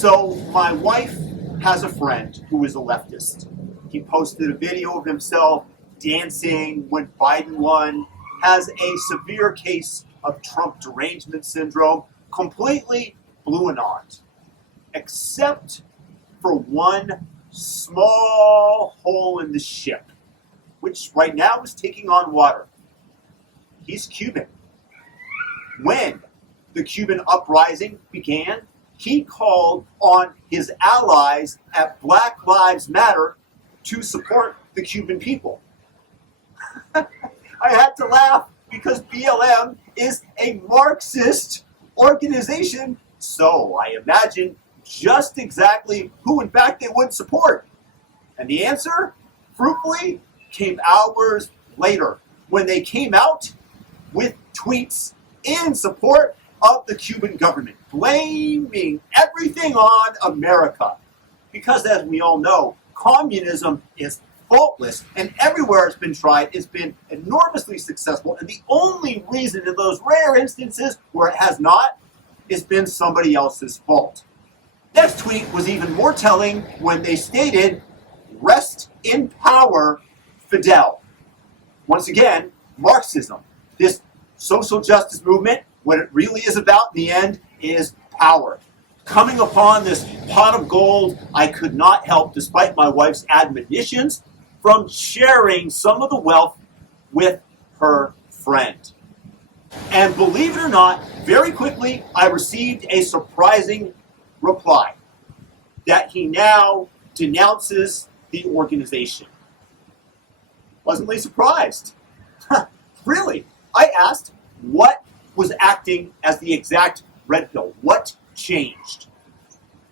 So my wife has a friend who is a leftist. He posted a video of himself dancing when Biden won, has a severe case of Trump derangement syndrome, completely blue and orange, except for one small hole in the ship, which right now is taking on water. He's Cuban. When the Cuban uprising began, he called on his allies at Black Lives Matter to support the Cuban people. I had to laugh because BLM is a Marxist organization, so I imagine just exactly who in fact they would support. And the answer, fruitfully, came hours later when they came out with tweets in support of the Cuban government, blaming everything on America. Because as we all know, communism is faultless, and everywhere it's been tried, it's been enormously successful, and the only reason in those rare instances where it has not, it's been somebody else's fault. Next tweet was even more telling when they stated, "Rest in power, Fidel." Once again, Marxism, this social justice movement, what it really is about in the end is power. Coming upon this pot of gold, I could not help, despite my wife's admonitions, from sharing some of the wealth with her friend. And believe it or not, very quickly, I received a surprising reply that he now denounces the organization. Pleasantly surprised. Really? I asked what was acting as the exact red pill. What changed?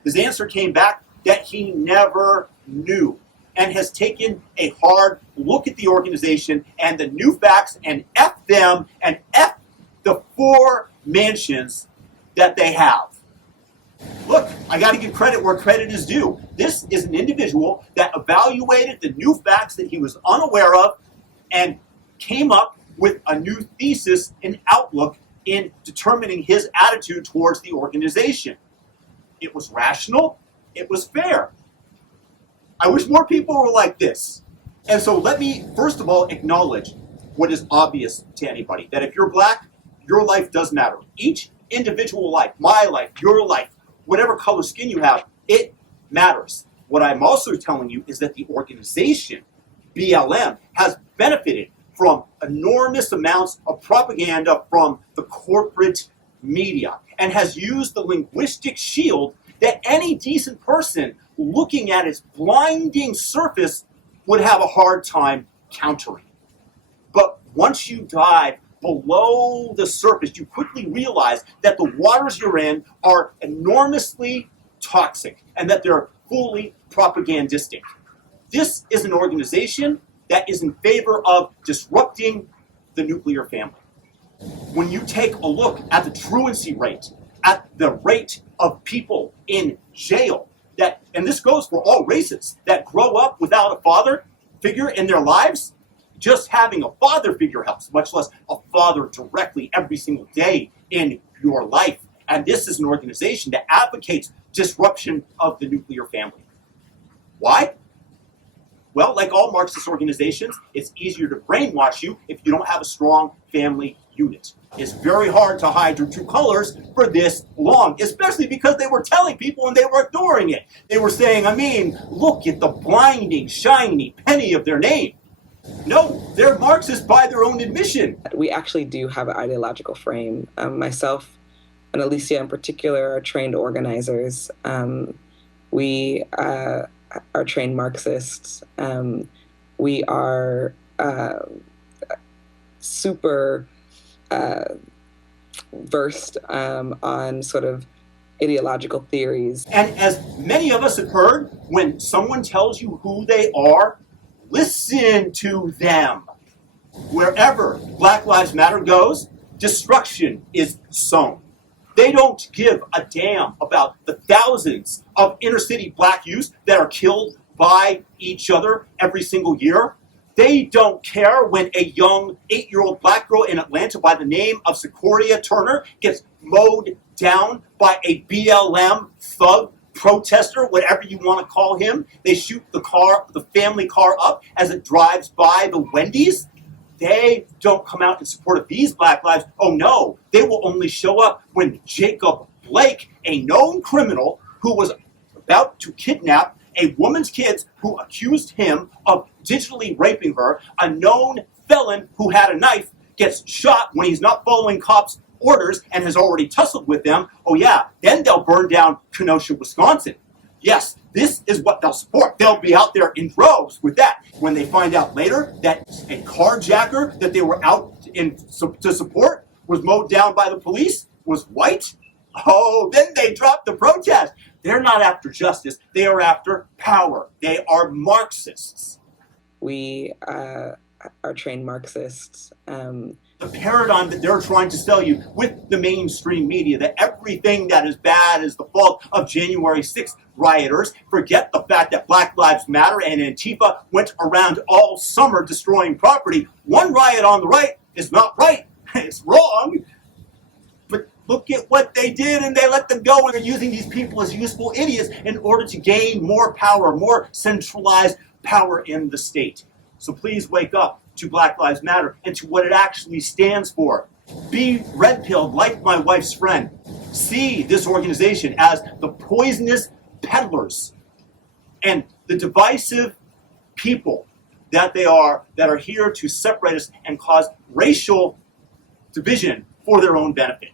His answer came back that he never knew and has taken a hard look at the organization and the new facts and F them and F the 4 mansions that they have. Look, I got to give credit where credit is due. This is an individual that evaluated the new facts that he was unaware of and came up with a new thesis and outlook in determining his attitude towards the organization. It was rational. It was fair. I wish more people were like this. And so let me, first of all, acknowledge what is obvious to anybody, that if you're black, your life does matter. Each individual life, my life, your life, whatever color skin you have, it matters. What I'm also telling you is that the organization, BLM, has benefited from enormous amounts of propaganda from the corporate media and has used the linguistic shield that any decent person looking at its blinding surface would have a hard time countering. But once you dive below the surface, you quickly realize that the waters you're in are enormously toxic and that they're fully propagandistic. This is an organization that is in favor of disrupting the nuclear family. When you take a look at the truancy rate, at the rate of people in jail, that, and this goes for all races, that grow up without a father figure in their lives, just having a father figure helps, much less a father directly every single day in your life. And this is an organization that advocates disruption of the nuclear family. Why? Well, like all Marxist organizations, it's easier to brainwash you if you don't have a strong family unit. It's very hard to hide your true colors for this long, especially because they were telling people and they were ignoring it. They were saying, look at the blinding, shiny penny of their name. No, they're Marxists by their own admission. We actually do have an ideological frame. Myself and Alicia in particular are trained organizers. We are trained Marxists. We are super versed on sort of ideological theories. And as many of us have heard, when someone tells you who they are, listen to them. Wherever Black Lives Matter goes, destruction is sown. They don't give a damn about the thousands of inner city black youths that are killed by each other every single year. They don't care when a young 8-year-old black girl in Atlanta by the name of Sequoia Turner gets mowed down by a BLM thug protester, whatever you want to call him. They shoot the family car up as it drives by the Wendy's. They don't come out in support of these Black lives. Oh no, they will only show up when Jacob Blake, a known criminal who was about to kidnap a woman's kids, who accused him of digitally raping her, a known felon who had a knife, gets shot when he's not following cops' orders and has already tussled with them. Oh yeah, then they'll burn down Kenosha, Wisconsin. Yes, this is what they'll support. They'll be out there in droves with that. When they find out later that a carjacker that they were out to support was mowed down by the police, was white, oh, then they drop the protest. They're not after justice. They are after power. They are Marxists. We are trained Marxists. The paradigm that they're trying to sell you with the mainstream media, that everything that is bad is the fault of January 6th rioters. Forget the fact that Black Lives Matter and Antifa went around all summer destroying property. One riot on the right is not right. It's wrong. But look at what they did, and they let them go, and they're using these people as useful idiots in order to gain more power, more centralized power in the state. So please wake up to Black Lives Matter and to what it actually stands for. Be red-pilled like my wife's friend. See this organization as the poisonous peddlers and the divisive people that they are, that are here to separate us and cause racial division for their own benefit.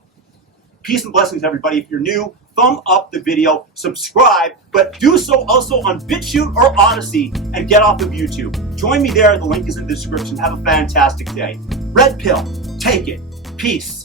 Peace and blessings, everybody. If you're new, thumb up the video, subscribe, but do so also on BitChute or Odyssey, and get off of YouTube. Join me there. The link is in the description. Have a fantastic day. Red pill. Take it. Peace.